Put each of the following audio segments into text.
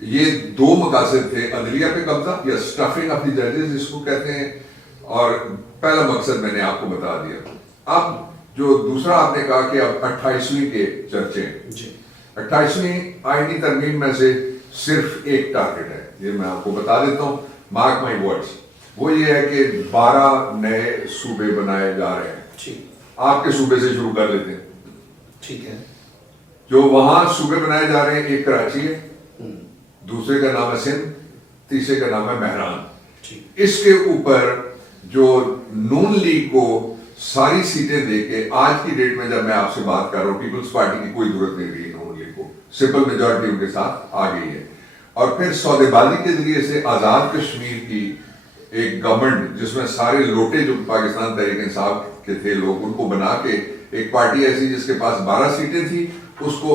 یہ دو مقاصد تھے، عدلیہ پہ قبضہ یا اسٹفنگ آف دی ججز جس کو کہتے ہیں، اور پہلا مقصد میں نے آپ کو بتا دیا. اب جو دوسرا آپ نے کہا کہ اب 28ویں کے چرچے، 28ویں آئینی ترمیم میں سے صرف ایک ٹارگٹ ہے، یہ میں آپ کو بتا دیتا ہوں، مارک مائی ورڈز، وہ یہ ہے کہ 12 نئے صوبے بنائے جا رہے ہیں. آپ کے صوبے سے شروع کر لیتے ہیں. ٹھیک ہے. جو وہاں صوبے بنائے جا رہے ہیں، ایک کراچی ہے، دوسرے کا نام ہے سندھ، تیسرے کا نام ہے مہران. اس کے اوپر جو نون لیگ کو ساری سیٹیں دے کے آج کی ڈیٹ میں جب میں آپ سے بات کر رہا ہوں، پیپلز پارٹی کی کوئی ضرورت نہیں رہی نون لیگ کو، سمپل میجورٹی ان کے ساتھ آ گئی ہے. اور پھر سودے بازی کے ذریعے سے آزاد کشمیر کی ایک گورنمنٹ جس میں سارے لوٹے جو پاکستان تحریک انصاف کے تھے لوگ، ان کو بنا کے ایک پارٹی ایسی جس کے پاس 12 سیٹیں تھیں، اس کو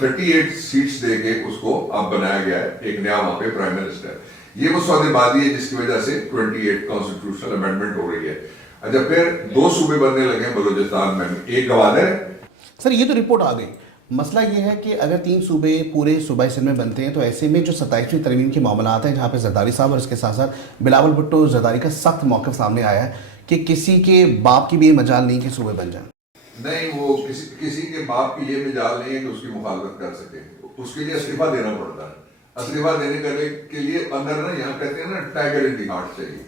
38 سیٹس دے کے اس کو اب بنایا گیا ہے ایک نیا وہاں پہ پرائم منسٹر. یہ وہ سودے بازی ہے جس کی وجہ سے 28 کانسٹیٹیوشنل امینڈمنٹ ہو رہی ہے. اچھا، پھر 2 صوبے بننے لگے ہیں بلوچستان میں، ایک گوادر ہے. سر یہ تو رپورٹ آ گئی. مسئلہ یہ ہے کہ اگر 3 صوبے پورے صوبہ سندھ میں بنتے ہیں تو ایسے میں جو 27ویں ترمیم کے معاملات ہیں جہاں پہ زرداری صاحب اور اس کے ساتھ ساتھ بلاول بھٹو زرداری کا سخت موقف سامنے آیا ہے کہ کسی کے باپ کی بھی یہ مجال نہیں کہ صوبے بن جائیں. نہیں، وہ کسی کے باپ کی یہ مجال نہیں ہے کہ اس کی مخالفت کر سکے. اس کے لیے استعفیٰ دینا پڑتا ہے. استعفیٰ دینے کے لیے اندر نا، یہاں کہتے ہیں نا ٹائیگر ان دی ہارٹ چاہیے.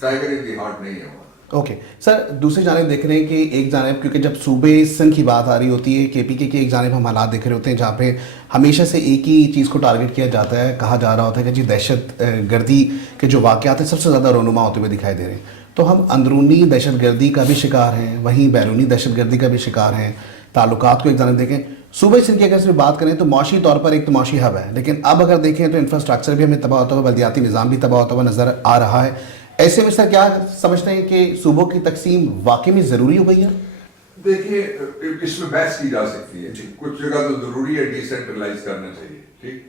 ٹائیگر ان دی ہارٹ نہیں ہے وہاں. اوکے سر، دوسری جانب دیکھ رہے ہیں کہ ایک جانب کیونکہ جب صوبے سندھ کی بات آ رہی ہوتی ہے کے پی کے ایک جانب ہم حالات دیکھ رہے ہوتے ہیں جہاں پہ ہمیشہ سے ایک ہی چیز کو ٹارگٹ کیا جاتا ہے، کہا جا رہا ہوتا ہے کہ جی دہشت گردی کے جو واقعات ہیں سب سے زیادہ رونما ہوتے ہوئے دکھائی دے رہے ہیں. تو ہم اندرونی دہشت گردی کا بھی شکار ہیں، وہیں بیرونی دہشت گردی کا بھی شکار ہیں. تعلقات کو ایک جانب دیکھیں، صوبہ سندھ کی اگر صرف بات کریں تو معاشی طور پر ایک تو معاشی ہب ہے، لیکن اب اگر دیکھیں تو انفراسٹرکچر بھی ہمیں تباہ ہوتا ہوا، بلدیاتی نظام بھی تباہ ہوتا ہوا نظر آ رہا ہے. ایسے میں سر کیا سمجھتے ہیں کہ صوبوں کی تقسیم واقعی میں ضروری ہو گئی ہے؟ دیکھیے، اس میں بحث کی جا سکتی ہے. کچھ جگہ تو ضروری ہے ڈیسینٹرلائز کرنا چاہیے، ٹھیک.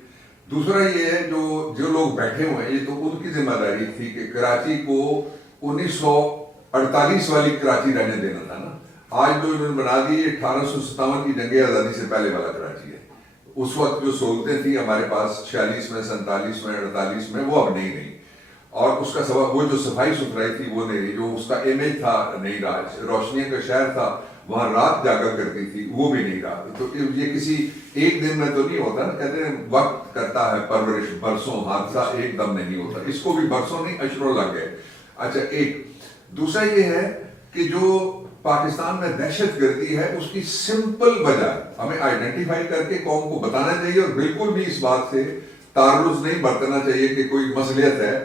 دوسرا یہ ہے جو لوگ بیٹھے ہوئے ہیں، یہ تو ان کی ذمہ داری تھی کہ کراچی کو 1948 والی کراچی رہنے دینا تھا نا. آج جو انہوں نے بنا دی 1857 کی جنگ آزادی سے پہلے والا کراچی ہے. اس وقت جو سہولتیں تھیں ہمارے پاس 46 میں، 47 میں، 48 میں، وہ اب نہیں رہی. اور اس کا سبب وہ جو صفائی ستھرائی تھی وہ نہیں رہی، جو اس کا امیج تھا نہیں رہا. روشنیوں کا شہر تھا، وہاں رات جاگا کرتی تھی، وہ بھی نہیں رہا. تو یہ کسی ایک دن میں تو نہیں ہوتا نا. کہتے ہیں وقت کرتا ہے پرورش برسوں، حادثہ ایک دم نہیں ہوتا. اس کو بھی برسوں نہیں، اشروں لگ گئے. اچھا، ایک دوسرا یہ ہے کہ جو پاکستان میں دہشت گردی ہے اس کی سمپل وجہ ہمیں آئیڈینٹیفائی کر کے قوم کو بتانا چاہیے، اور بالکل بھی اس بات سے تعرض نہیں برتنا چاہیے کہ کوئی مصلحت ہے.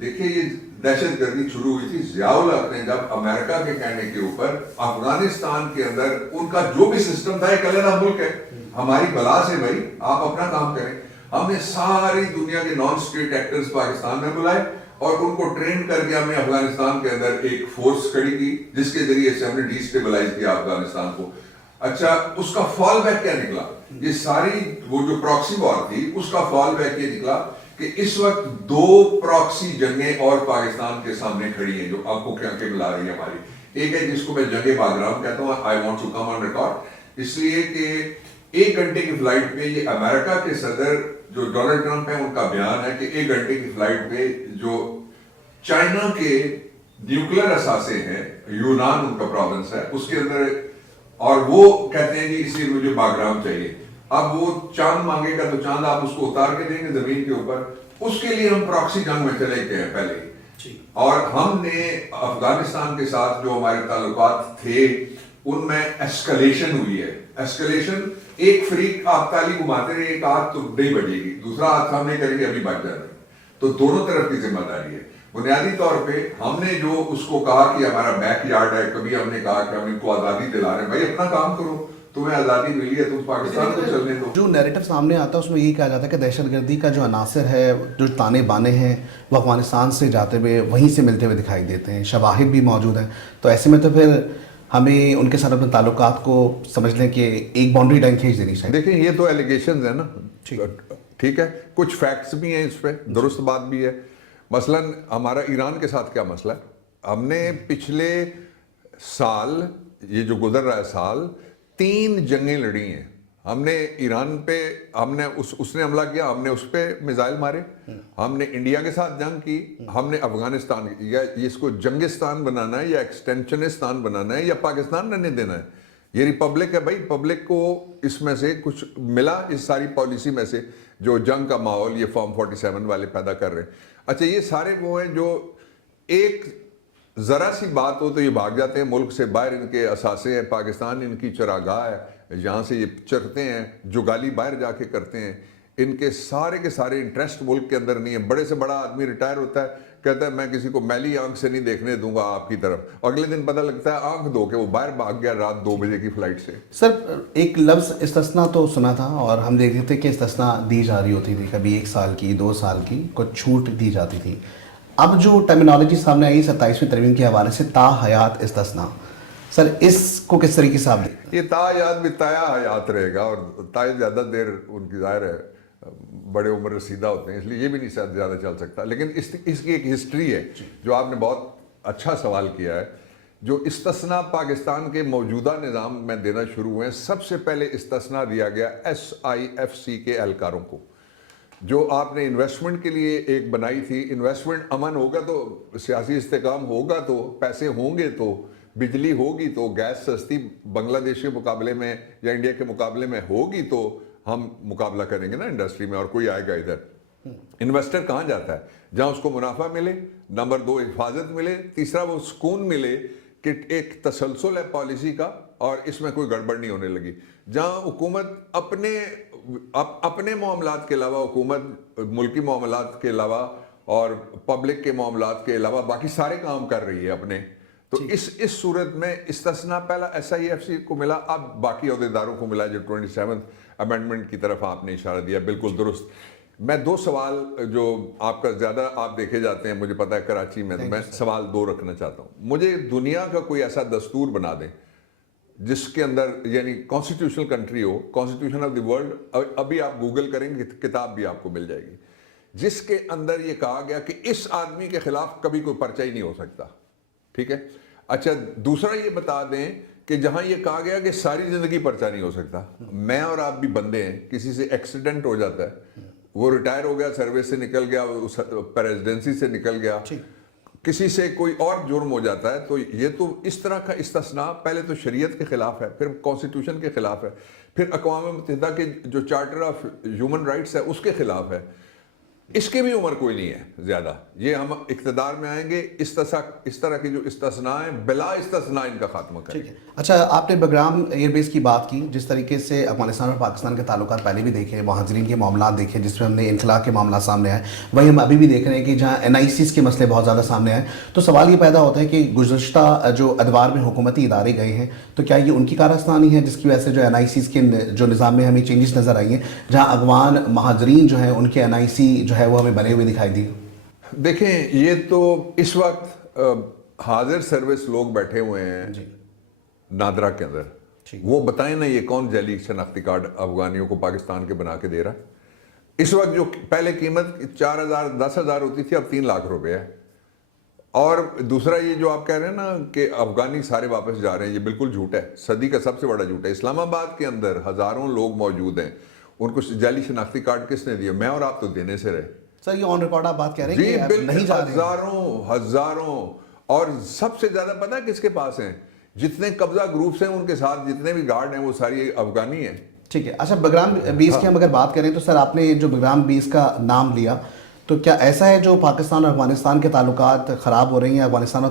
دیکھیے، یہ دہشت گردی شروع ہوئی تھی ضیاء الحق نے جب امریکہ کے کہنے کے اوپر افغانستان کے اندر ان کا جو بھی سسٹم تھا، ایک علیحدہ ملک ہے، ہماری بلا سے بھائی آپ اپنا کام کریں. ہم نے ساری دنیا کے نان اسٹیٹ ایکٹرز پاکستان میں بلائے اور ان کو ٹرین کر کے ہم نے افغانستان کے اندر ایک فورس کھڑی کی جس کے ذریعے سے ہم نے ڈی اسٹیبلائز کیا افغانستان کو. اچھا، اس کا فال بیک کیا نکلا؟ یہ ساری وہ جو پراکسی وار تھی اس کا فال بیک یہ نکلا کہ اس وقت 2 پراکسی جنگیں اور پاکستان کے سامنے کھڑی ہیں جو آنکھوں کے آنکھیں ملا رہی ہیں ہماری. ایک ہے جس کو میں جنگ باگرام کہتا ہوں، I want to come on record, اس لیے کہ 1 گھنٹے کی فلائٹ پہ یہ امریکہ کے صدر جو ڈونلڈ ٹرمپ ہیں ان کا بیان ہے کہ 1 گھنٹے کی فلائٹ پہ جو چائنا کے نیوکلیر اثاثے ہیں، یونان ان کا پروونس ہے، اس کے اندر، اور وہ کہتے ہیں کہ اس لیے مجھے باگرام چاہیے. اب وہ چاند مانگے گا تو چاند آپ اس کو اتار کے دیں گے زمین کے اوپر. اس کے لیے ہم پراکسی جنگ میں چلے گئے ہیں پہلے ہی. اور ہم نے افغانستان کے ساتھ جو ہمارے تعلقات تھے ان میں ایسکلیشن ہوئی ہے. ایسکلیشن، ایک فریق آپ تالی گھماتے رہے، ایک ہاتھ تو نہیں بجے گی، دوسرا ہاتھ ہم نہیں کریں گے ابھی بچ جاتے. تو دونوں طرف کی ذمہ داری ہے. بنیادی طور پہ ہم نے جو اس کو کہا کہ ہمارا بیک یارڈ ہے، کبھی ہم نے کہا کہ ہم ان کو آزادی دلا رہے ہیں. بھائی اپنا کام کرو، تمہیں آزادی ملی ہے، تم پاکستان کو چلنے دو. جو نیریٹو سامنے آتا ہے اس میں یہی کہا جاتا ہے کہ دہشت گردی کا جو عناصر ہے، جو تانے بانے ہیں، وہ افغانستان سے جاتے ہوئے وہیں سے ملتے ہوئے دکھائی دیتے ہیں، شواہد بھی موجود ہیں. تو ایسے میں تو پھر ہمیں ان کے ساتھ اپنے تعلقات کو سمجھ لیں کہ ایک باؤنڈری لائن کھینچ دینی چاہیے. دیکھیں، یہ تو ایلیگیشنز ہیں نا، ٹھیک ہے، کچھ فیکٹس بھی ہیں اس پہ، درست بات بھی ہے. مثلا ہمارا ایران کے ساتھ کیا مسئلہ ہے؟ ہم نے پچھلے سال، یہ جو گزر رہا ہے سال، 3 جنگیں لڑی ہیں ہم نے ایران پہ ہم نے اس نے حملہ کیا, ہم نے اس پہ میزائل مارے, ہم نے انڈیا کے ساتھ جنگ کی, ہم نے افغانستان یا اس کو جنگستان بنانا ہے یا ایکسٹینشنستان بنانا ہے یا پاکستان رہنے دینا ہے. یہ ریپبلک ہے بھائی, پبلک کو اس میں سے کچھ ملا اس ساری پالیسی میں سے جو جنگ کا ماحول یہ فارم 47 والے پیدا کر رہے ہیں. اچھا یہ سارے وہ ہیں جو ایک ذرا سی بات ہو تو یہ بھاگ جاتے ہیں ملک سے باہر, ان کے اثاثے ہیں, پاکستان ان کی چراگاہ ہے, یہاں سے یہ چرتے ہیں, جگالی باہر جا کے کرتے ہیں. ان کے سارے انٹرسٹ ملک کے اندر نہیں ہے. بڑے سے بڑا آدمی ریٹائر ہوتا ہے, کہتا ہے میں کسی کو میلی آنکھ سے نہیں دیکھنے دوں گا آپ کی طرف, اگلے دن پتہ لگتا ہے آنکھ دھو کے وہ باہر بھاگ گیا رات 2 بجے کی فلائٹ سے. سر ایک لفظ استثناء تو سنا تھا اور ہم دیکھتے تھے کہ استثناء دی جا رہی ہوتی تھی, کبھی 1 سال کی 2 سال کی کچھ چھوٹ دی جاتی تھی. اب جو ٹرمینالوجی سامنے آئی 27ویں ترمیم کے حوالے سے تا حیات استثناء, سر اس کو کس طریقے سے آپ دیکھیں؟ یہ تا حیات بھی تایا حیات رہے گا, اور تا زیادہ دیر ان کی ظاہر ہے بڑے عمر رسیدہ ہوتے ہیں, اس لیے یہ بھی نہیں زیادہ چل سکتا. لیکن اس کی ایک ہسٹری ہے جو آپ نے بہت اچھا سوال کیا ہے. جو استثناء پاکستان کے موجودہ نظام میں دینا شروع ہوئے ہیں, سب سے پہلے استثناء دیا گیا SIFC کے اہلکاروں کو, جو آپ نے انویسٹمنٹ کے لیے ایک بنائی تھی. انویسٹمنٹ امن ہوگا تو سیاسی استحکام ہوگا تو پیسے ہوں گے تو بجلی ہوگی تو گیس سستی بنگلہ دیش کے مقابلے میں یا انڈیا کے مقابلے میں ہوگی تو ہم مقابلہ کریں گے نا انڈسٹری میں, اور کوئی آئے گا ادھر. انویسٹر کہاں جاتا ہے؟ جہاں اس کو منافع ملے, نمبر 2 حفاظت ملے, تیسرا وہ سکون ملے کہ ایک تسلسل ہے پالیسی کا اور اس میں کوئی گڑبڑ نہیں ہونے لگی. جہاں حکومت اپنے معاملات کے علاوہ, حکومت ملکی معاملات کے علاوہ اور پبلک کے معاملات کے علاوہ باقی سارے کام کر رہی ہے اپنے, تو اس صورت میں استثناء پہلا SIFC کو ملا, اب باقی عہدیداروں کو ملا. جو 27 امینڈمنٹ کی طرف آپ نے اشارہ دیا, بالکل درست. میں 2 سوال جو آپ کا زیادہ آپ دیکھے جاتے ہیں, مجھے پتا ہے کراچی میں, میں سوال 2 رکھنا چاہتا ہوں. مجھے دنیا کا کوئی ایسا دستور بنا دیں جس کے اندر, یعنی constitutional country who, constitution of the world, ابھی آپ گوگل کریں گے کتاب بھی آپ کو مل جائے گی, جس کے اندر یہ کہا گیا کہ اس آدمی کے خلاف کبھی کوئی پرچہ ہی نہیں ہو سکتا. ٹھیک ہے. اچھا دوسرا یہ بتا دیں کہ جہاں یہ کہا گیا کہ ساری زندگی پرچہ نہیں ہو سکتا, میں اور آپ بھی بندے ہیں, کسی سے ایکسیڈنٹ ہو جاتا ہے, وہ ریٹائر ہو گیا, سروس سے نکل گیا, پریزیڈنسی سے نکل گیا, کسی سے کوئی اور جرم ہو جاتا ہے, تو یہ تو اس طرح کا استثناء پہلے تو شریعت کے خلاف ہے, پھر کانسٹیٹیوشن کے خلاف ہے, پھر اقوام متحدہ کے جو چارٹر آف ہیومن رائٹس ہے اس کے خلاف ہے. اس کی بھی عمر کوئی نہیں ہے زیادہ. یہ ہم اقتدار میں آئیں گے, اس طرح کی جو استثناء ہیں بلا استثناء ان کا خاتمہ کریں. ٹھیک ہے. اچھا آپ نے بگرام ایئر بیس کی بات کی, جس طریقے سے افغانستان اور پاکستان کے تعلقات پہلے بھی دیکھے, مہاجرین کے معاملات دیکھے جس میں ہم نے انخلا کے معاملات سامنے آئے, وہی ہم ابھی بھی دیکھ رہے ہیں کہ جہاں NICs کے مسئلے بہت زیادہ سامنے آئے. تو سوال یہ پیدا ہوتا ہے کہ گزشتہ جو ادوار میں حکومتی ادارے گئے ہیں, تو کیا یہ ان کی کارستانی ہے جس کی وجہ سے جو NICs کے جو نظام میں ہمیں چینجز نظر آئی ہیں, جہاں افغان مہاجرین جو ہیں ان کے NIC جو ہے وہ ہمیں بنے ہوئے دکھائی دی؟ دیکھیں یہ تو اس وقت حاضر سروس لوگ بیٹھے ہوئے ہیں نادرا کے اندر, وہ بتائیں نا یہ کون ذیلی شناختی کارڈ افغانیوں کو پاکستان کے بنا کے دے رہا ہے. اس وقت جو پہلے قیمت 4,000 10,000 ہوتی تھی, اب 3 لاکھ روپے ہے. اور دوسرا یہ جو آپ کہہ رہے ہیں نا کہ افغانی سارے واپس جا رہے ہیں, یہ بالکل جھوٹ ہے, صدی کا سب سے بڑا جھوٹ ہے. اسلام آباد کے اندر ہزاروں لوگ موجود ہیں, ان کو ذیلی شناختی کارڈ کس نے دیا؟ میں اور آپ تو دینے سے رہے. سر یہ آن ریکارڈ آپ بات کہہ رہے ہیں کہ نہیں جا رہے؟ ہزاروں. اور سب سے زیادہ پتہ ہے کس کے پاس ہیں؟ جتنے قبضہ گروپس ہیں ان کے ساتھ جتنے بھی گارڈ ہیں وہ ساری افغانی ہیں. ٹھیک ہے. اچھا بگرام بیس کی ہم اگر بات کریں تو سر آپ نے جو بگرام بیس کا نام لیا, تو کیا ایسا ہے جو پاکستان اور افغانستان کے تعلقات خراب ہو رہی ہیں, افغانستان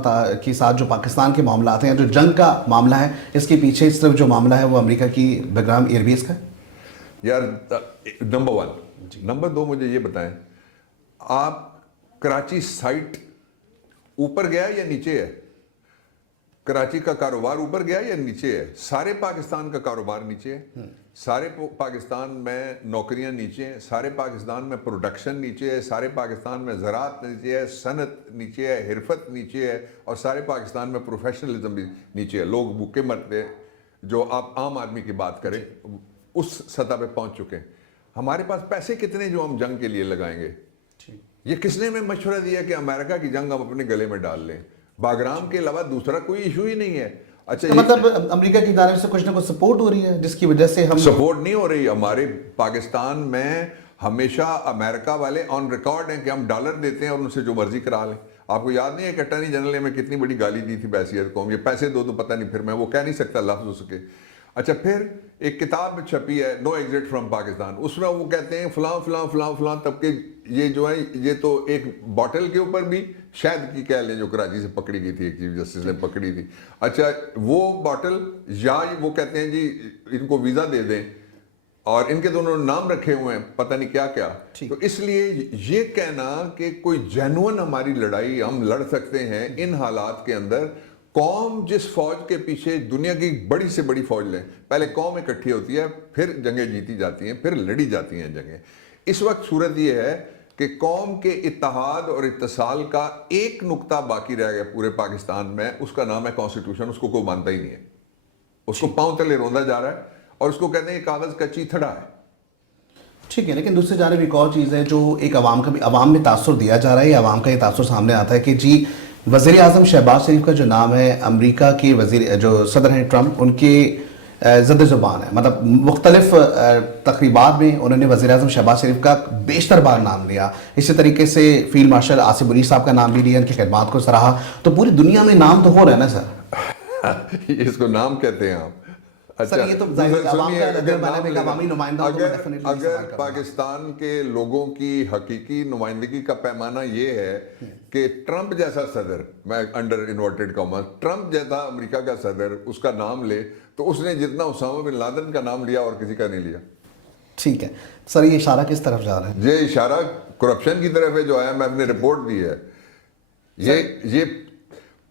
کے ساتھ جو پاکستان کے معاملات ہیں, جو جنگ کا معاملہ ہے, اس کے پیچھے صرف جو معاملہ ہے وہ امریکہ کی بگرام ایئر بیس کا ہے؟ یار نمبر 1. نمبر 2 مجھے یہ بتائیں, آپ کراچی سائٹ اوپر گیا یا نیچے ہے؟ کراچی کا کاروبار اوپر گیا یا نیچے ہے؟ سارے پاکستان کا کاروبار نیچے ہے, سارے پاکستان میں نوکریاں نیچے ہیں, سارے پاکستان میں پروڈکشن نیچے ہے, سارے پاکستان میں زراعت نیچے ہے, صنعت نیچے ہے, حرفت نیچے ہے, اور سارے پاکستان میں پروفیشنلزم بھی نیچے ہے. لوگ بھوکے مرتے ہیں, جو آپ عام آدمی کی بات کریں اس سطح پہ پہنچ چکے ہیں. ہمارے پاس پیسے کتنے جو ہم جنگ کے لیے لگائیں گے؟ یہ کس نے ہمیں مشورہ دیا کہ امریکہ کی جنگ ہم اپنے گلے میں ڈال لیں؟ باگرام کے علاوہ دوسرا کوئی ایشو ہی نہیں ہے. اچھا مطلب امریکہ کی جانب سے کچھ نہ کچھ سپورٹ ہو رہی ہے جس کی وجہ سے ہم سپورٹ نہیں ہو رہی. ہمارے پاکستان میں ہمیشہ امریکہ والے آن ریکارڈ ہیں کہ ہم ڈالر دیتے ہیں اور ان سے جو مرضی کرا لیں. آپ کو یاد نہیں ہے کہ اٹارنی جنرل نے میں کتنی بڑی گالی دی تھی بحیثیت قوم, یہ پیسے دو پتہ نہیں, پھر میں وہ کہہ نہیں سکتا لفظ اس کے. اچھا پھر ایک کتاب چھپی ہے نو ایگزٹ فرام پاکستان, اس میں وہ کہتے ہیں فلاں فلاں فلاں فلاں طبقے یہ جو ہے یہ تو ایک باٹل کے اوپر بھی شاید کی کہہ لیں جو کراچی سے پکڑی گئی تھی, ایک چیف جسٹس نے پکڑی تھی. اچھا وہ باٹل یا وہ کہتے ہیں جی ان کو ویزا دے دیں اور ان کے دونوں نام رکھے ہوئے ہیں پتہ نہیں کیا کیا. تو اس لیے یہ کہنا کہ کوئی جینون ہماری لڑائی ہم لڑ سکتے ہیں ان حالات کے اندر, قوم جس فوج کے پیچھے دنیا کی بڑی سے بڑی فوج لیں, پہلے قوم اکٹھی ہوتی ہے پھر جنگیں جیتی جاتی ہیں پھر لڑی جاتی ہیں جنگیں. اس وقت صورت یہ ہے کہ قوم کے اتحاد اور اتصال کا ایک نقطہ باقی رہ گیا پورے پاکستان میں, اس کا نام ہے کانسٹیٹیوشن. اس کو کوئی مانتا ہی نہیں ہے, اس کو پاؤں تلے روندا جا رہا ہے اور اس کو کہتے ہیں یہ کاغذ کا چیتھڑا ہے. ٹھیک ہے, لیکن دوسری جانب ایک اور چیز ہے جو ایک عوام میں تاثر دیا جا رہا ہے, عوام کا یہ تاثر سامنے آتا ہے کہ جی وزیر اعظم شہباز شریف کا جو نام ہے امریکہ کے وزیر جو صدر ہیں ٹرمپ ان کے زد زبان ہے. مطلب مختلف تقریبات میں انہوں نے وزیر اعظم شہباز شریف کا بیشتر بار نام لیا. اسی طریقے سے فیلڈ مارشل آصف منیر صاحب کا نام بھی لیا, ان کی خدمات کو سراہا. تو پوری دنیا میں نام تو ہو رہا ہے نا سر, اس کو نام کہتے ہیں آپ. سر یہ تو عوامی نمائندہ اگر پاکستان کے لوگوں کی حقیقی نمائندگی کا پیمانہ یہ ہے کہ ٹرمپ جیسا صدر, میں انڈر انورٹڈ کاماز ٹرمپ جیسا امریکہ کا صدر اس کا نام لے تو اس نے جتنا اسامہ بن لادن کا نام لیا اور کسی کا نہیں لیا. ٹھیک ہے سر, یہ اشارہ کس طرف جا رہا ہے؟ یہ اشارہ کرپشن کی طرف ہے جو آیا, میں اپنے رپورٹ دی ہے. یہ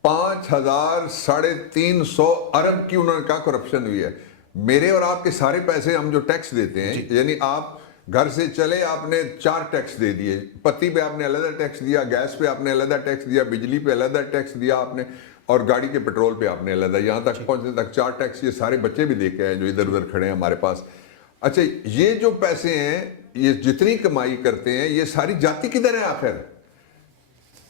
5,350 ارب کی انہوں نے کہا کرپشن ہوئی ہے. میرے اور آپ کے سارے پیسے ہم جو ٹیکس دیتے ہیں, یعنی آپ گھر سے چلے آپ نے 4 ٹیکس دے دیے, پتی پہ آپ نے علیحدہ ٹیکس دیا, گیس پہ آپ نے علیحدہ ٹیکس دیا, بجلی پہ علیحدہ ٹیکس دیا آپ نے, اور گاڑی کے پیٹرول پہ آپ نے علیحدہ, یہاں تک پہنچنے تک 4 ٹیکس. یہ سارے بچے بھی دیکھ کے ہیں جو ادھر ادھر کھڑے ہیں ہمارے پاس. اچھا یہ جو پیسے ہیں یہ جتنی کمائی کرتے ہیں یہ ساری جاتی کدھر ہے آخر؟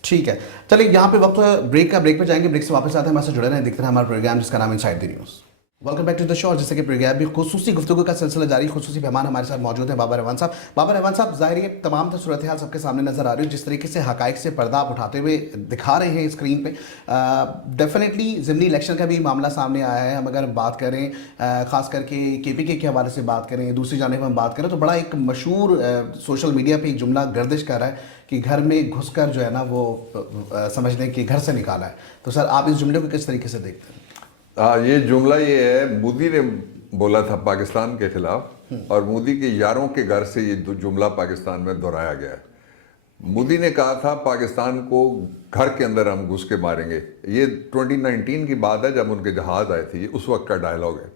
ٹھیک ہے چلیے یہاں پہ وقت بریک پہ جائیں گے, بریک سے واپس آتے ہیں ہمارے سے جڑے رہیں, دیکھتے ہیں ہمارا پروگرام جس کا نام inside the news. Welcome back to the show. جیسے کہ پروگرام بھی خصوصی گفتگو کا سلسلہ جاری, خصوصی مہمان ہمارے ساتھ موجود ہیں بابر احوان صاحب. بابر احوان صاحب, ظاہر ہے تمام صورتحال سب کے سامنے نظر آ رہی ہے, جس طریقے سے حقائق سے پردہ آپ اٹھاتے ہوئے دکھا رہے ہیں اسکرین پہ. ڈیفینیٹلی ضمنی الیکشن کا بھی معاملہ سامنے آیا ہے. ہم اگر بات کریں خاص کر کے KPK کے حوالے سے بات کریں, دوسری جانب ہم بات کریں تو بڑا ایک مشہور سوشل میڈیا پہ ایک جملہ گردش کر رہا ہے کہ گھر میں گھس کر جو ہے نا وہ سمجھ لیں کہ گھر سے نکالا ہے. تو سر آپ اس جملے کو کس طریقے سے دیکھتے ہیں؟ یہ جملہ یہ ہے مودی نے بولا تھا پاکستان کے خلاف, اور مودی کے یاروں کے گھر سے یہ جملہ پاکستان میں دہرایا گیا ہے. مودی نے کہا تھا پاکستان کو گھر کے اندر ہم گھس کے ماریں گے. یہ 2019 کی بات ہے جب ان کے جہاز آئے تھے, اس وقت کا ڈائلاگ ہے.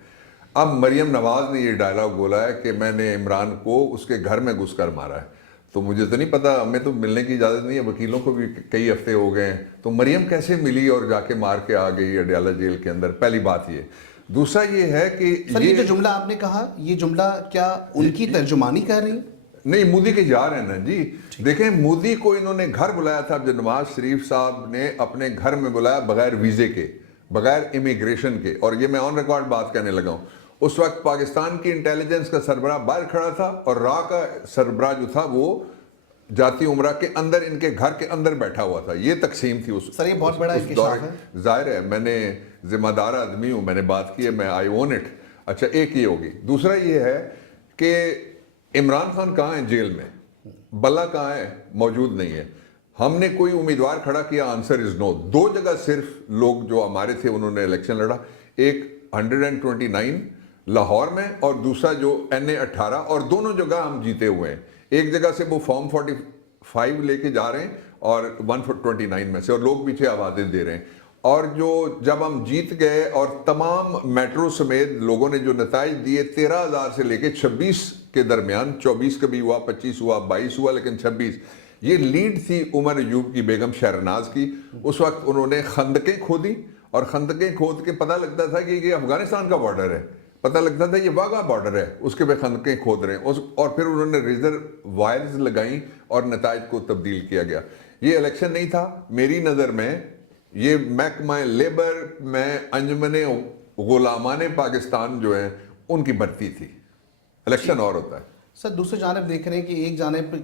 اب مریم نواز نے یہ ڈائلاگ بولا ہے کہ میں نے عمران کو اس کے گھر میں گھس کر مارا ہے. تو مجھے تو نہیں پتا, ہمیں تو ملنے کی اجازت نہیں ہے, وکیلوں کو بھی کئی ہفتے ہو گئے ہیں, تو مریم کیسے ملی اور جا کے مار کے آ گئی اڈیالہ جیل کے اندر؟ پہلی بات یہ. دوسرا یہ ہے کہ یہ جو جملہ آپ نے کہا, یہ جملہ کیا ان کی ترجمانی کر رہی؟ نہیں, مودی کے یار ہیں نا جی. دیکھیں مودی کو انہوں نے گھر بلایا تھا جب نواز شریف صاحب نے اپنے گھر میں بلایا بغیر ویزے کے, بغیر امیگریشن کے, اور یہ میں آن ریکارڈ بات کہنے لگا ہوں. اس وقت پاکستان کی انٹیلیجنس کا سربراہ باہر کھڑا تھا اور را کا سربراہ جو تھا وہ جاتی عمرہ کے اندر ان کے گھر کے اندر بیٹھا ہوا تھا. یہ تقسیم تھی اس سر, یہ بہت بڑا انکشاف ہے. ظاہر ہے میں نے ذمہ دار آدمی ہوں, میں نے بات کی ہے, میں آئی اون اٹ. اچھا ایک یہ ہوگی. دوسرا یہ ہے کہ عمران خان کہاں ہیں؟ جیل میں. بلا کہاں ہے؟ موجود نہیں ہے. ہم نے کوئی امیدوار کھڑا کیا؟ آنسر از نو. 2 جگہ صرف لوگ جو ہمارے تھے انہوں نے الیکشن لڑا, ایک 129 لاہور میں اور دوسرا جو NA 18, اور دونوں جگہ ہم جیتے ہوئے ہیں. ایک جگہ سے وہ فارم 45 لے کے جا رہے ہیں اور 129 میں سے, اور لوگ پیچھے آوازیں دے رہے ہیں. اور جو جب ہم جیت گئے اور تمام میٹرو سمیت لوگوں نے جو نتائج دیے 13,000 سے لے کے 26 کے درمیان, 24 کبھی ہوا, 25 ہوا, 22 ہوا, لیکن 26, یہ لیڈ تھی عمر ایوب کی بیگم شہرناز کی. اس وقت انہوں نے خندقیں کھودی, اور خندقیں کھود کے پتہ لگتا تھا کہ یہ افغانستان کا بارڈر ہے, پتہ لگتا تھا یہ واگا بارڈر ہے, اس کے پہ خندقیں کھود رہے ہیں. اور پھر انہوں نے ریزر وائرز لگائیں اور نتائج کو تبدیل کیا گیا. یہ الیکشن نہیں تھا میری نظر میں. یہ محکمہ لیبر میں انجمن غلامان پاکستان جو ہیں ان کی بھرتی تھی. الیکشن اور ہوتا ہے. سر دوسری جانب دیکھ رہے ہیں کہ ایک جانب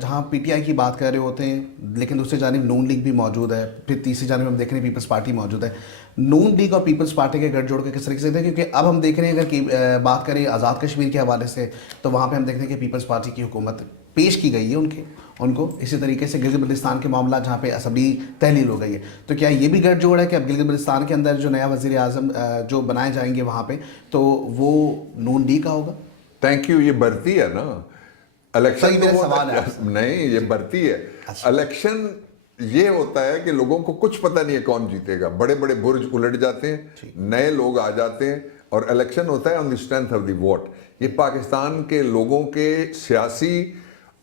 جہاں پی ٹی آئی کی بات کر رہے ہوتے ہیں لیکن دوسری جانب نون لیگ بھی موجود ہے, پھر تیسری جانب ہم دیکھ رہے ہیں پیپلز پارٹی موجود ہے. نون لیگ اور پیپلز پارٹی کے گٹھ جوڑ کے کس طریقے سے دیکھیں, کیونکہ اب ہم دیکھ رہے ہیں اگر بات کریں آزاد کشمیر کے حوالے سے تو وہاں پہ ہم دیکھ رہے ہیں کہ پیپلز پارٹی کی حکومت پیش کی گئی ہے ان کو. اسی طریقے سے گلگت بلتستان کے معاملہ جہاں پہ اسمبلی تحلیل ہو گئی ہے, تو کیا یہ بھی گٹھ جوڑ ہے کہ اب گلگت بلتستان کے اندر جو نیا وزیر اعظم جو بنائے جائیں گے وہاں پہ تو وہ نون لیگ کا ہوگا؟ Thank you. یہ بھرتی ہے نا الیکشن, سوال ہے نہیں یہ بھرتی ہے. الیکشن یہ ہوتا ہے کہ لوگوں کو کچھ پتہ نہیں ہے کون جیتے گا, بڑے بڑے برج الٹ جاتے ہیں, نئے لوگ آ جاتے ہیں, اور الیکشن ہوتا ہے on the strength of the vote. یہ پاکستان کے لوگوں کے سیاسی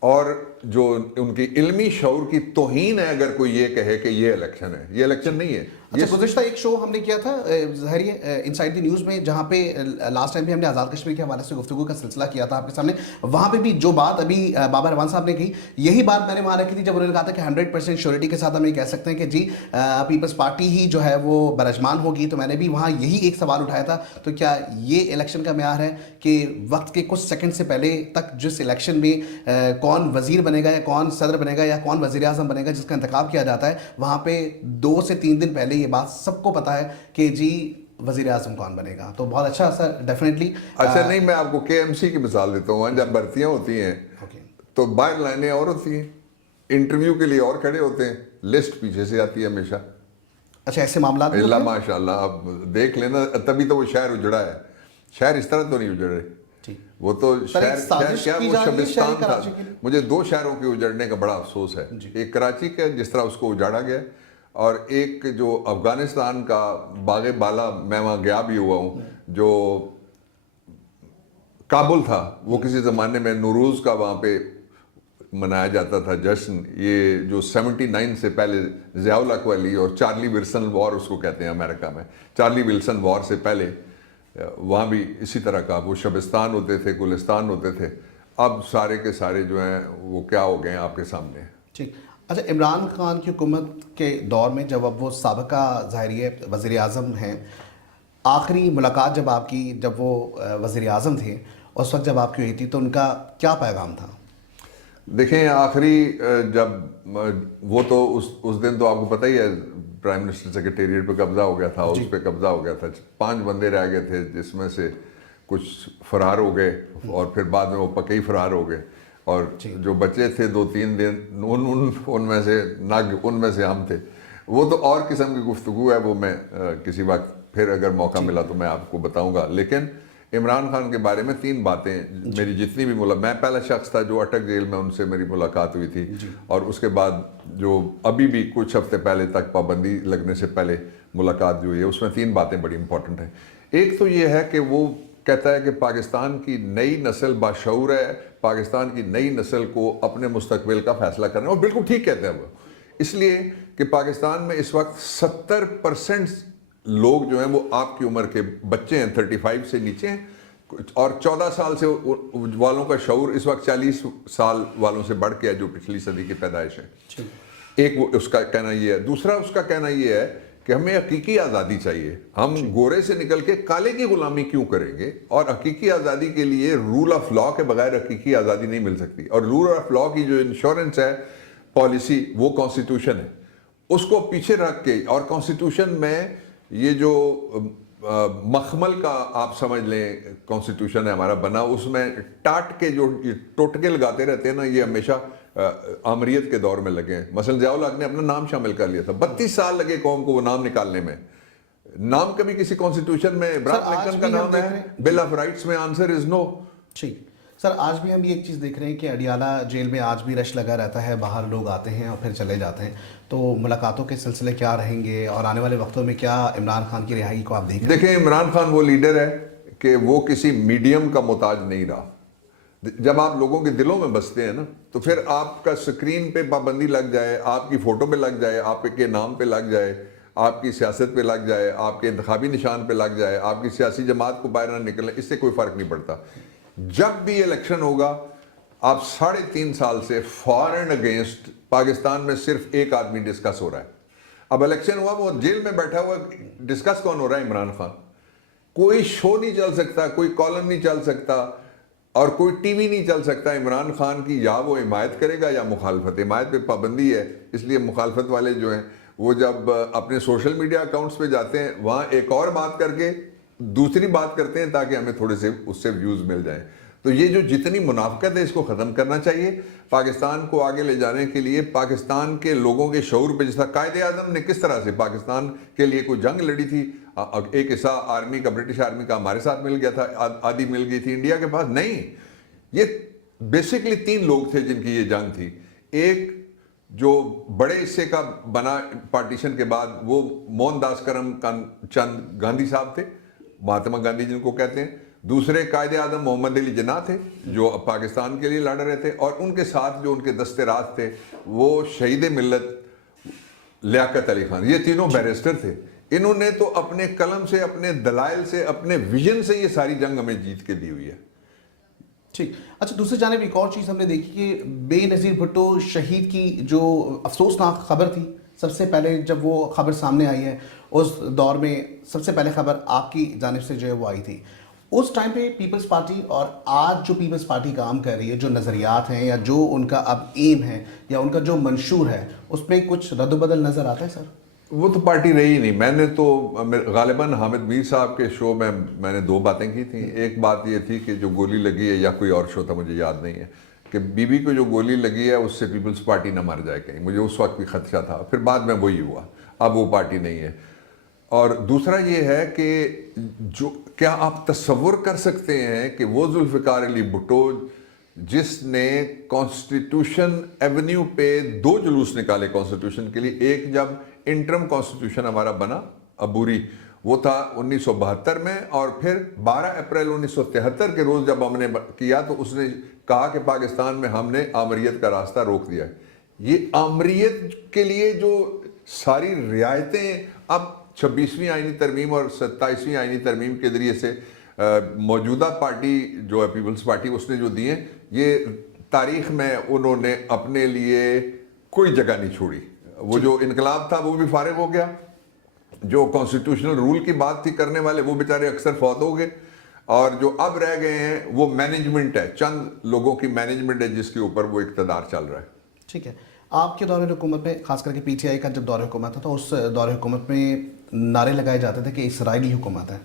اور جو ان کی علمی شعور کی توہین ہے اگر کوئی یہ کہے کہ یہ الیکشن ہے. یہ الیکشن نہیں ہے. اچھا, گزشتہ ایک شو ہم نے کیا تھا ظاہریہ انسائڈ دی نیوز میں, جہاں پہ لاسٹ ٹائم بھی ہم نے آزاد کشمیر کے حوالے سے گفتگو کا سلسلہ کیا تھا آپ کے سامنے. وہاں پہ بھی جو بات ابھی بابا روان صاحب نے کہی, یہی بات میں نے وہاں رکھی تھی جب انہوں نے کہا تھا کہ 100% شیورٹی کے ساتھ ہم یہ کہہ سکتے ہیں کہ جی پیپلز پارٹی ہی جو ہے وہ برجمان ہوگی. تو میں نے بھی وہاں یہی ایک سوال اٹھایا تھا, تو کیا یہ الیکشن کا معیار ہے کہ وقت کے کچھ سیکنڈ سے پہلے تک جس الیکشن میں کون وزیر بنے گا یا کون صدر بنے گا یا کون وزیر اعظم بنے گا جس کا انتخاب کیا جاتا ہے, وہاں پہ 2 سے 3 دن پہلے یہ بات سب کو پتا ہے کہ جی وزیر اعظم کون بنے گا؟ تو بہت اچھا سر, ڈیفینیٹلی. اچھا نہیں, میں آپ کو کے ایم سی کی مثال دیتا ہوں. جب بھرتیاں ہوتی ہیں تو باہر لائنیں اور ہوتی ہیں, انٹرویو کے لیے اور کھڑے ہوتے ہیں, لسٹ پیچھے سے آتی ہے ہمیشہ. اچھا, ایسے معاملات اللہ ماشاء اللہ, اب دیکھ لینا, تبھی تو وہ شہر اجڑا ہے. شہر اس طرح تو نہیں اجڑے, وہ تو شہر کیا وہ شبستان تھا. مجھے 2 شہروں کے اجڑنے کا بڑا افسوس ہے. ایک کراچی کا جس طرح اس کو اجاڑا گیا, اور ایک جو افغانستان کا باغ بالا, میں وہاں گیا بھی ہوا ہوں, جو کابل تھا, وہ کسی زمانے میں نوروز کا وہاں پہ منایا جاتا تھا جشن. یہ جو 79 سے پہلے ضیاء الحق ولی اور چارلی ولسن وار اس کو کہتے ہیں امریکہ میں, چارلی ولسن وار سے پہلے وہاں بھی اسی طرح کا وہ شبستان ہوتے تھے, گلستان ہوتے تھے. اب سارے کے سارے جو ہیں وہ کیا ہو گئے ہیں آپ کے سامنے. ٹھیک. اچھا, عمران خان کی حکومت کے دور میں جب اب وہ سابقہ ظاہریہ وزیر اعظم ہیں, آخری ملاقات جب آپ کی جب وہ وزیر اعظم تھے اس وقت جب آپ کی ہوئی تھی تو ان کا کیا پیغام تھا؟ دیکھیں آخری جب وہ تو اس دن تو آپ کو پتہ ہی ہے پرائم منسٹر سیکریٹریٹ پہ قبضہ ہو گیا تھا, اس پہ قبضہ ہو گیا تھا. 5 بندے رہ گئے تھے جس میں سے کچھ فرار ہو گئے اور پھر بعد میں وہ پکے ہی فرار ہو گئے, اور جو بچے تھے 2-3 دن ان میں سے ہم تھے. وہ تو اور قسم کی گفتگو ہے, وہ میں کسی وقت پھر اگر موقع ملا تو میں آپ کو بتاؤں گا. لیکن عمران خان کے بارے میں 3 باتیں میری جتنی بھی میں پہلا شخص تھا جو اٹک جیل میں ان سے میری ملاقات ہوئی تھی, اور اس کے بعد جو ابھی بھی کچھ ہفتے پہلے تک پابندی لگنے سے پہلے ملاقات جو ہوئی ہے, اس میں 3 باتیں بڑی امپورٹنٹ ہیں. ایک تو یہ ہے کہ وہ کہتا ہے کہ پاکستان کی نئی نسل باشعور ہے, پاکستان کی نئی نسل کو اپنے مستقبل کا فیصلہ کرنا ہے, اور بالکل ٹھیک کہتے ہیں وہ, اس لیے کہ پاکستان میں اس وقت 70% لوگ جو ہیں وہ آپ کی عمر کے بچے ہیں, 35 سے نیچے ہیں, اور 14 سال سے والوں کا شعور اس وقت 40 سال والوں سے بڑھ کے ہے جو پچھلی صدی کی پیدائش ہے. ایک وہ اس کا کہنا یہ ہے. دوسرا اس کا کہنا یہ ہے کہ ہمیں حقیقی آزادی چاہیے, ہم گورے سے نکل کے کالے کی غلامی کیوں کریں گے, اور حقیقی آزادی کے لیے رول آف لا کے بغیر حقیقی آزادی نہیں مل سکتی. اور رول آف لا کی جو انشورنس ہے پالیسی, وہ کانسٹیٹیوشن ہے, اس کو پیچھے رکھ کے, اور کانسٹیٹیوشن میں یہ جو مخمل کا آپ سمجھ لیں کانسٹیٹیوشن ہے ہمارا بنا, اس میں ٹاٹ کے جو ٹوٹکے لگاتے رہتے ہیں نا, یہ ہمیشہ آمریت کے دور میں لگے ہیں. مثلا ضیاء الحق نے اپنا نام شامل کر لیا تھا, 32 سال لگے قوم کو وہ نام نکالنے میں. نام کبھی کسی کانسٹیٹیوشن میں ابراہیم لنکن کا نام ہے, بل آف رائٹس میں آنسر از نو. ٹھیک سر, آج بھی ہم یہ ایک چیز دیکھ رہے ہیں کہ اڈیالہ جیل میں آج بھی رش لگا رہتا ہے, باہر لوگ آتے ہیں اور پھر چلے جاتے ہیں. تو ملاقاتوں کے سلسلے کیا رہیں گے, اور آنے والے وقتوں میں کیا عمران خان کی رہائی کو آپ دیکھ رہے ہیں؟ دیکھیں, عمران خان وہ لیڈر ہے کہ وہ کسی میڈیم کا محتاج نہیں رہا. جب آپ لوگوں کے دلوں میں بستے ہیں نا, تو پھر آپ کا سکرین پہ پابندی لگ جائے, آپ کی فوٹو پہ لگ جائے, آپ کے نام پہ لگ جائے, آپ کی سیاست پہ لگ جائے, آپ کے انتخابی نشان پہ لگ جائے, آپ کی سیاسی جماعت کو باہر نہ نکلے, اس سے کوئی فرق نہیں پڑتا. جب بھی الیکشن ہوگا, آپ 3.5 سال سے فارن اگینسٹ پاکستان میں صرف ایک آدمی ڈسکس ہو رہا ہے, اب الیکشن ہوا, وہ جیل میں بیٹھا ہوا, ڈسکس کون ہو رہا ہے؟ عمران خان. کوئی شو نہیں چل سکتا, کوئی کالم نہیں چل سکتا, اور کوئی ٹی وی نہیں چل سکتا عمران خان کی. یا وہ حمایت کرے گا یا مخالفت. حمایت پہ پابندی ہے, اس لیے مخالفت والے جو ہیں وہ جب اپنے سوشل میڈیا اکاؤنٹس پہ جاتے ہیں وہاں ایک اور بات کر کے دوسری بات کرتے ہیں تاکہ ہمیں تھوڑے سے اس سے ویوز مل جائیں. تو یہ جو جتنی منافقت ہے اس کو ختم کرنا چاہیے. پاکستان کو آگے لے جانے کے لیے پاکستان کے لوگوں کے شعور پہ, جس طرح قائد اعظم نے کس طرح سے پاکستان کے لیے کوئی جنگ لڑی تھی, ایک حصہ آرمی کا, برٹش آرمی کا ہمارے ساتھ مل گیا تھا, آدھی مل گئی تھی انڈیا کے پاس. نہیں, یہ بیسکلی 3 لوگ تھے جن کی یہ جنگ تھی. ایک جو بڑے حصے کا بنا پارٹیشن کے بعد وہ موہن داس کرم چند گاندھی صاحب تھے, مہاتما گاندھی جن کو کہتے ہیں. دوسرے قائد اعظم محمد علی جناح تھے جو پاکستان کے لیے لڑ رہے تھے, اور ان کے ساتھ جو ان کے دستے راز تھے وہ شہید ملت لیاقت علی خان. یہ تینوں بیرسٹر تھے. انہوں نے تو اپنے قلم سے, اپنے دلائل سے, اپنے ویژن سے یہ ساری جنگ ہمیں جیت کے دی ہوئی ہے. ٹھیک. اچھا, دوسری جانب ایک اور چیز ہم نے دیکھی کہ بے نظیر بھٹو شہید کی جو افسوسناک خبر تھی, سب سے پہلے جب وہ خبر سامنے آئی ہے اس دور میں سب سے پہلے خبر آپ کی جانب سے جو ہے وہ آئی تھی. اس ٹائم پہ پیپلز پارٹی اور آج جو پیپلز پارٹی کام کر رہی ہے, جو نظریات ہیں یا جو ان کا اب ایم ہے یا ان کا جو منشور ہے, اس میں کچھ رد و بدل نظر آتا ہے سر؟ وہ تو پارٹی رہی نہیں. میں نے تو غالباً حامد میر صاحب کے شو میں نے 2 باتیں کی تھیں. ایک بات یہ تھی کہ جو گولی لگی ہے, یا کوئی اور شو تھا مجھے یاد نہیں ہے, کہ بی بی کو جو گولی لگی ہے اس سے پیپلز پارٹی نہ مر جائے کہیں. مجھے اس وقت بھی خدشہ تھا. پھر بعد میں وہی ہوا, اب وہ پارٹی نہیں ہے. اور دوسرا یہ ہے کہ جو کیا آپ تصور کر سکتے ہیں کہ وہ ذوالفقار علی بھٹو جس نے کانسٹیٹیوشن ایونیو پہ 2 جلوس نکالے کانسٹیٹیوشن کے لیے, ایک جب انٹرم کانسٹیٹیوشن ہمارا بنا عبوری, وہ تھا 1972 میں, اور پھر 12 اپریل 1973 کے روز جب ہم نے کیا تو اس نے کہا کہ پاکستان میں ہم نے آمریت کا راستہ روک دیا ہے. یہ آمریت کے لیے جو ساری رعایتیں اب 26ویں آئینی ترمیم اور 27ویں آئینی ترمیم کے ذریعے سے موجودہ پارٹی جو ہے پیپلز پارٹی, اس نے جو دی ہیں, یہ تاریخ میں انہوں نے اپنے لیے کوئی جگہ نہیں چھوڑی. وہ جو انقلاب تھا وہ بھی فارغ ہو گیا, جو کانسٹیٹیوشنل رول کی بات تھی کرنے والے وہ بیچارے اکثر فوت ہو گئے, اور جو اب رہ گئے ہیں وہ مینجمنٹ ہے, چند لوگوں کی مینجمنٹ ہے جس کے اوپر وہ اقتدار چل رہا ہے. ٹھیک ہے. آپ کے دور حکومت میں, خاص کر کے پی ٹی آئی کا جب دور حکومت تھا, تو اس دور حکومت میں نعرے لگائے جاتے تھے کہ اسرائیلی حکومت ہے,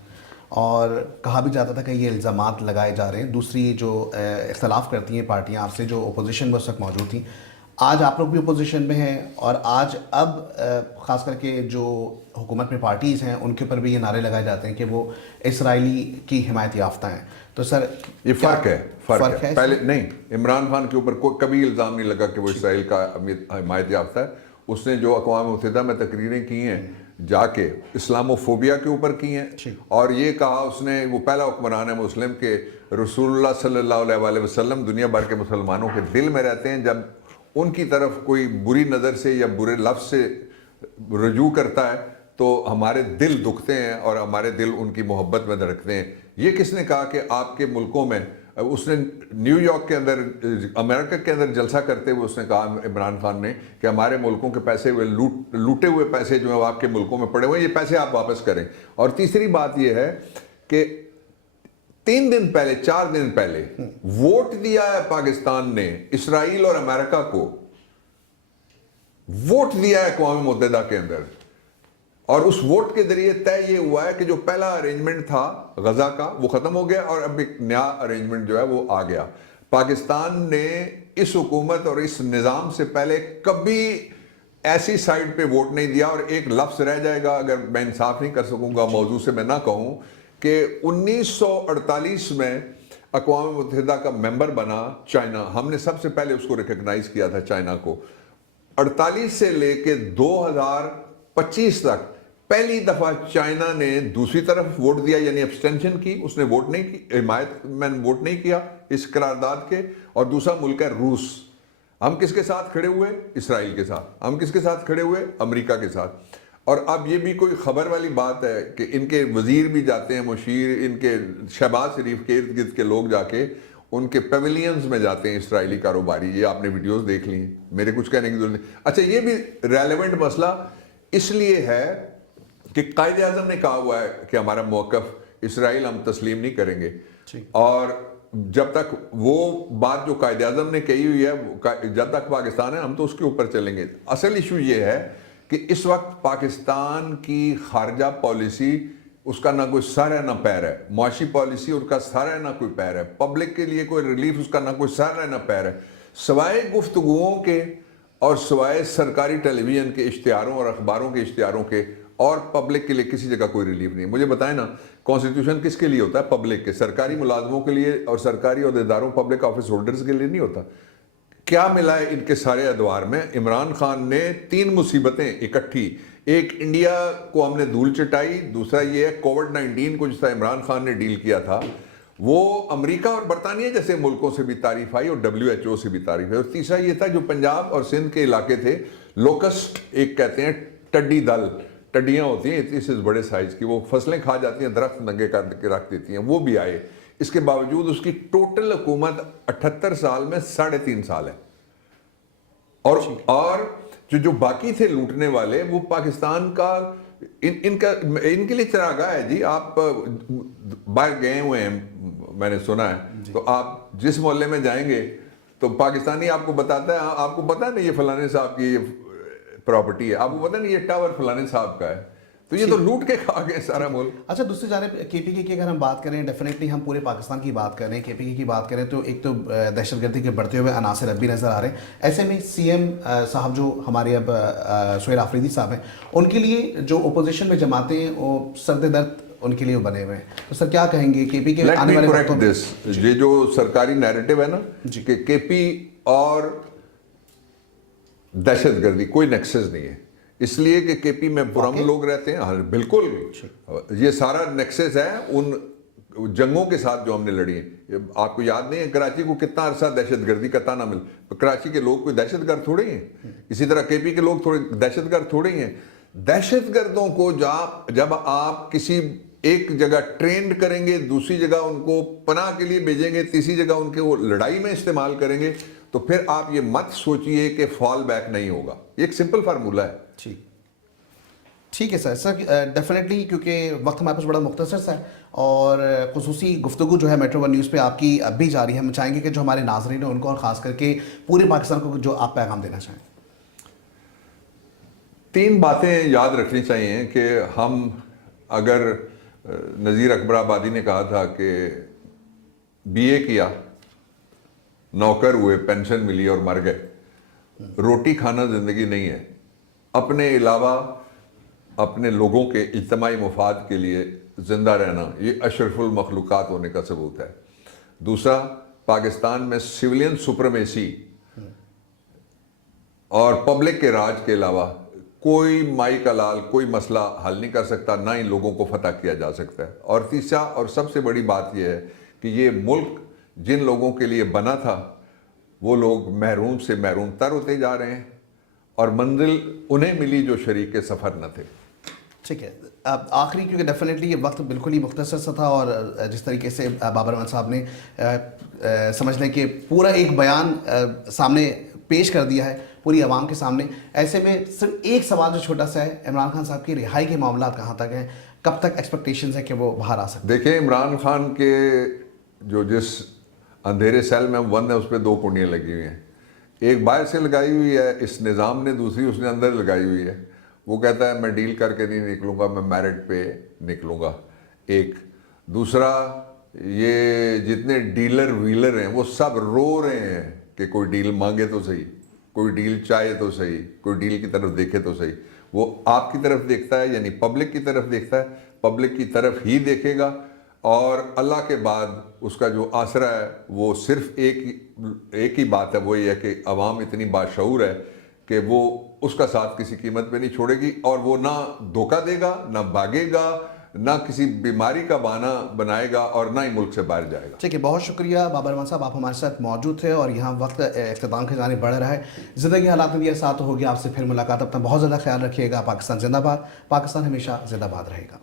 اور کہا بھی جاتا تھا کہ یہ الزامات لگائے جا رہے ہیں. دوسری جو اختلاف کرتی ہیں پارٹیاں آپ سے, جو اپوزیشن میں اس وقت موجود تھیں, آج آپ لوگ بھی اپوزیشن میں ہیں, اور آج اب خاص کر کے جو حکومت میں پارٹیز ہیں ان کے اوپر بھی یہ نعرے لگائے جاتے ہیں کہ وہ اسرائیلی کی حمایت یافتہ ہیں. تو سر یہ فرق ہے. پہلے نہیں, عمران خان کے اوپر کوئی کبھی الزام نہیں لگا کہ وہ اسرائیل کا حمایت یافتہ ہے. اس نے جو اقوام متحدہ میں تقریریں کی ہیں جا کے اسلام و فوبیا کے اوپر کی ہیں, اور یہ کہا اس نے, وہ پہلا حکمران ہے مسلم کہ رسول اللہ صلی اللہ علیہ وسلم دنیا بھر کے مسلمانوں کے دل میں رہتے ہیں. جب ان کی طرف کوئی بری نظر سے یا برے لفظ سے رجوع کرتا ہے تو ہمارے دل دکھتے ہیں اور ہمارے دل ان کی محبت میں دھڑکتے ہیں. یہ کس نے کہا کہ آپ کے ملکوں میں, اس نے نیو یارک کے اندر, امریکہ کے اندر جلسہ کرتے ہوئے اس نے کہا عمران خان نے کہ ہمارے ملکوں کے پیسے ہوئے لوٹے ہوئے پیسے جو ہیں آپ کے ملکوں میں پڑے ہوئے, یہ پیسے آپ واپس کریں. اور تیسری بات یہ ہے کہ 3 دن پہلے 4 دن پہلے ووٹ دیا ہے پاکستان نے اسرائیل اور امریکہ کو, ووٹ دیا ہے اقوام متحدہ کے اندر, اور اس ووٹ کے ذریعے طے یہ ہوا ہے کہ جو پہلا ارینجمنٹ تھا غزہ کا وہ ختم ہو گیا, اور اب ایک نیا ارینجمنٹ جو ہے وہ آ گیا. پاکستان نے اس حکومت اور اس نظام سے پہلے کبھی ایسی سائڈ پہ ووٹ نہیں دیا. اور ایک لفظ رہ جائے گا, اگر میں انصاف نہیں کر سکوں گا موضوع سے میں نہ کہوں, کہ 1948 میں اقوام متحدہ کا ممبر بنا چائنا. ہم نے سب سے پہلے اس کو ریکگنائز کیا تھا چائنا کو. 48 سے لے کے 2025 تک پہلی دفعہ چائنا نے دوسری طرف ووٹ دیا, یعنی ابسٹینشن کی, اس نے ووٹ نہیں کی, حمایت میں ووٹ نہیں کیا اس قرارداد کے. اور دوسرا ملک ہے روس. ہم کس کے ساتھ کھڑے ہوئے؟ اسرائیل کے ساتھ. ہم کس کے ساتھ کھڑے ہوئے؟ امریکہ کے ساتھ. اور اب یہ بھی کوئی خبر والی بات ہے کہ ان کے وزیر بھی جاتے ہیں, مشیر, ان کے شہباز شریف کے ارد گرد کے لوگ جا کے ان کے پیویلینز میں جاتے ہیں اسرائیلی کاروباری. یہ آپ نے ویڈیوز دیکھ لی, میرے کچھ کہنے کی ضرورت نہیں. اچھا, یہ بھی ریلیونٹ مسئلہ, اس لیے ہے کہ قائد اعظم نے کہا ہوا ہے کہ ہمارا موقف اسرائیل ہم تسلیم نہیں کریں گے، اور جب تک وہ بات جو قائد اعظم نے کہی ہوئی ہے، جب تک پاکستان ہے ہم تو اس کے اوپر چلیں گے۔ اصل ایشو یہ ہے کہ اس وقت پاکستان کی خارجہ پالیسی، اس کا نہ کوئی سر ہے نہ پیر ہے، معاشی پالیسی اس کا سر ہے نہ کوئی پیر ہے، پبلک کے لیے کوئی ریلیف اس کا نہ کوئی سر ہے نہ پیر ہے، سوائے گفتگوؤں کے اور سوائے سرکاری ٹیلی ویژن کے اشتہاروں اور اخباروں کے اشتہاروں کے، اور پبلک کے لیے کسی جگہ کوئی ریلیف نہیں ہے۔ مجھے بتائیں نا، کانسٹیٹیوشن کس کے لیے ہوتا ہے؟ پبلک کے، سرکاری ملازموں کے لیے اور سرکاری عہدیداروں، پبلک آفس ہولڈرز کے لیے نہیں ہوتا۔ کیا ملا ہے ان کے سارے ادوار میں؟ عمران خان نے 3 مصیبتیں اکٹھی، ایک انڈیا کو ہم نے دھول چٹائی، دوسرا یہ ہے کووڈ-19 کو جس طرح عمران خان نے ڈیل کیا تھا وہ امریکہ اور برطانیہ جیسے ملکوں سے بھی تعریف آئی اور WHO سے بھی تعریف ہے، اور تیسرا یہ تھا جو پنجاب اور سندھ کے علاقے تھے، لوکسٹ ایک کہتے ہیں ٹڈی دل، ٹڈیاں ہوتی ہیں اتنی سے بڑے سائز کی، وہ فصلیں کھا جاتی ہیں، درخت ننگے کر کے رکھ دیتی ہیں، وہ بھی آئے۔ اس کے باوجود اس کی ٹوٹل حکومت 78 سال میں 3.5 سال ہے، اور جو باقی تھے لوٹنے والے، وہ پاکستان کا ان کے لیے چراگاہ ہے جی۔ آپ باہر گئے ہوئے ہیں، میں نے سنا ہے، تو آپ جس محلے میں جائیں گے تو پاکستانی آپ کو بتاتا ہے، آپ کو پتا ہے نا یہ فلانے صاحب کی یہ پراپرٹی ہے، آپ کو پتا نہیں یہ ٹاور فلانے صاحب کا ہے، تو یہ تو لوٹ کے کھا گئے سارا ملک۔ اچھا، دوسری جانب KPK کی اگر ہم بات کریں، ڈیفینیٹلی ہم پورے پاکستان کی بات کریں، KPK کی بات کریں تو ایک تو دہشت گردی کے بڑھتے ہوئے عناصر اب بھی نظر آ رہے ہیں۔ ایسے میں CM صاحب جو ہمارے اب سہیل آفریدی صاحب ہیں، ان کے لیے جو اپوزیشن میں جماعتیں ہیں وہ سرد درد ان کے لیے بنے ہوئے ہیں، تو سر کیا کہیں گے KPK آنے والے وقتوں میں؟ یہ جو سرکاری نیریٹو ہے نا کہ KP اور دہشت گردی کوئی نیکسس نہیں ہے، اس لیے کہ KP میں پرامن لوگ رہتے ہیں، بالکل یہ سارا نیکسس ہے ان جنگوں کے ساتھ جو ہم نے لڑی ہیں۔ آپ کو یاد نہیں ہے کراچی کو کتنا عرصہ دہشت گردی کا تانا مل، کراچی کے لوگ کوئی دہشت گرد تھوڑے ہیں، اسی طرح KP کے لوگ تھوڑے دہشت گرد تھوڑے ہیں۔ دہشت گردوں کو جب آپ کسی ایک جگہ ٹرینڈ کریں گے، دوسری جگہ ان کو پناہ کے لیے بھیجیں گے، تیسری جگہ ان کے وہ لڑائی میں استعمال کریں گے، تو پھر آپ یہ مت سوچئے کہ فال بیک نہیں ہوگا۔ یہ ایک سمپل فارمولہ ہے۔ ٹھیک ہے سر ڈیفینیٹلی، کیونکہ وقت ہمارے پاس بڑا مختصر سا ہے اور خصوصی گفتگو جو ہے میٹرو ون نیوز پہ آپ کی اب بھی جاری ہے۔ ہم چاہیں گے کہ جو ہمارے ناظرین ہیں ان کو اور خاص کر کے پورے پاکستان کو جو آپ پیغام دینا چاہیں۔ 3 باتیں یاد رکھنی چاہیے کہ ہم، اگر نذیر اکبر آبادی نے کہا تھا کہ BA کیا، نوکر ہوئے، پینشن ملی اور مر گئے، روٹی کھانا زندگی نہیں ہے، اپنے علاوہ اپنے لوگوں کے اجتماعی مفاد کے لیے زندہ رہنا یہ اشرف المخلوقات ہونے کا ثبوت ہے۔ دوسرا، پاکستان میں سویلین سپرمیسی اور پبلک کے راج کے علاوہ کوئی مائی کا لال کوئی مسئلہ حل نہیں کر سکتا، نہ ہی لوگوں کو فتح کیا جا سکتا ہے۔ اور تیسرا اور سب سے بڑی بات یہ ہے کہ یہ ملک جن لوگوں کے لیے بنا تھا وہ لوگ محروم سے محروم تر ہوتے جا رہے ہیں، اور منزل انہیں ملی جو شریک سفر نہ تھے۔ ٹھیک ہے، اب آخری، کیونکہ ڈیفینیٹلی یہ وقت بالکل ہی مختصر سا تھا اور جس طریقے سے بابر احمد صاحب نے سمجھ لیں کہ پورا ایک بیان سامنے پیش کر دیا ہے پوری عوام کے سامنے، ایسے میں صرف ایک سوال جو چھوٹا سا ہے، عمران خان صاحب کی رہائی کے معاملات کہاں تک ہیں، کب تک ایکسپیکٹیشنز ہیں کہ وہ باہر آ سکتے؟ دیکھیں، عمران خان کے جو جس اندھیرے سیل میں بند ہے اس پہ 2 کنڈیاں لگی ہوئی ہیں، ایک باہر سے لگائی ہوئی ہے اس نظام نے، دوسری اس نے اندر لگائی ہوئی ہے۔ وہ کہتا ہے میں ڈیل کر کے نہیں نکلوں گا، میں میرٹ پہ نکلوں گا، ایک۔ دوسرا، یہ جتنے ڈیلر ویلر ہیں وہ سب رو رہے ہیں کہ کوئی ڈیل مانگے تو صحیح، کوئی ڈیل چاہے تو صحیح، کوئی ڈیل کی طرف دیکھے تو صحیح۔ وہ آپ کی طرف دیکھتا ہے، یعنی پبلک کی طرف دیکھتا ہے، پبلک کی طرف ہی دیکھے گا، اور اللہ کے بعد اس کا جو آسرا ہے وہ صرف ایک ہی بات ہے، وہ یہ ہے کہ عوام اتنی باشعور ہے کہ وہ اس کا ساتھ کسی قیمت پہ نہیں چھوڑے گی، اور وہ نہ دھوکہ دے گا، نہ بھاگے گا، نہ کسی بیماری کا بہانہ بنائے گا، اور نہ ہی ملک سے باہر جائے گا۔ ٹھیک ہے، بہت شکریہ بابر احمد صاحب، آپ ہمارے ساتھ موجود تھے اور یہاں وقت اختتام کے جانب بڑھ رہا ہے۔ زندگی حالات میں بھی ساتھ ہوگی آپ سے پھر ملاقات، اپنا بہت زیادہ خیال رکھیے گا۔ پاکستان زندہ باد، پاکستان ہمیشہ زندہ باد رہے گا۔